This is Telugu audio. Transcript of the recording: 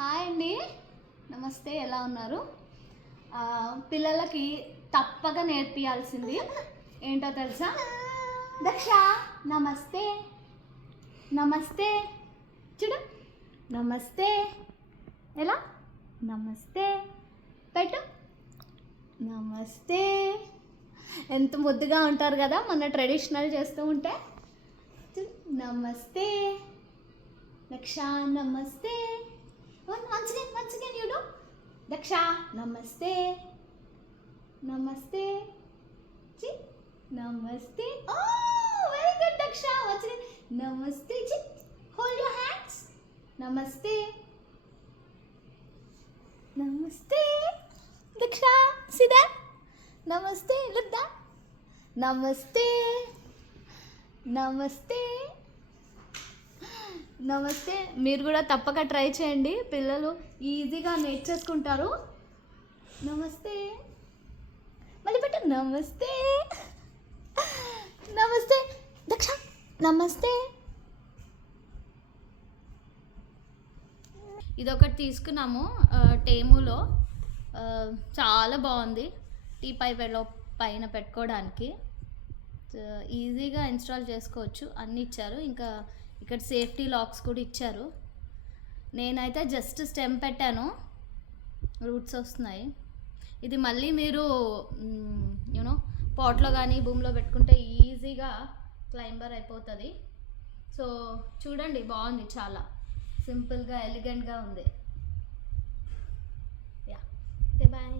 హాయ్ అండి, నమస్తే. ఎలా ఉన్నారు? పిల్లలకి తప్పక నేర్పియాల్సింది ఏంటో తెలుసా? దక్ష నమస్తే, నమస్తే చూడు, నమస్తే. ఎలా? నమస్తే పెట్టు, నమస్తే. ఎంత ముద్దుగా ఉంటారు కదా మన ట్రెడిషనల్ చేస్తూ ఉంటే. నమస్తే దక్ష, నమస్తే. once again you do. Daksha, namaste, namaste. Ji, namaste. Oh, very good Daksha. Once again, namaste. Ji, hold your hands. Namaste, namaste. Daksha, see that? Namaste, look that. Namaste, namaste. నమస్తే. మీరు కూడా తప్పక ట్రై చేయండి, పిల్లలు ఈజీగా నేర్చేసుకుంటారు. నమస్తే మళ్ళీ పెట్టు, నమస్తే, నమస్తే దక్ష, నమస్తే. ఇదొకటి తీసుకున్నాము టేములో, చాలా బాగుంది. టీ పైన పెట్టుకోవడానికి ఈజీగా ఇన్స్టాల్ చేసుకోవచ్చు. అన్నీ ఇచ్చారు, ఇంకా ఇక్కడ సేఫ్టీ లాక్స్ కూడా ఇచ్చారు. నేనైతే జస్ట్ స్టెమ్ పెట్టాను, రూట్స్ వస్తున్నాయి. ఇది మళ్ళీ మీరు యూనో పాట్లో కానీ భూమిలో పెట్టుకుంటే ఈజీగా క్లైంబర్ అయిపోతుంది. సో చూడండి, బాగుంది, చాలా సింపుల్గా ఎలిగెంట్గా ఉంది. Yeah, okay, bye.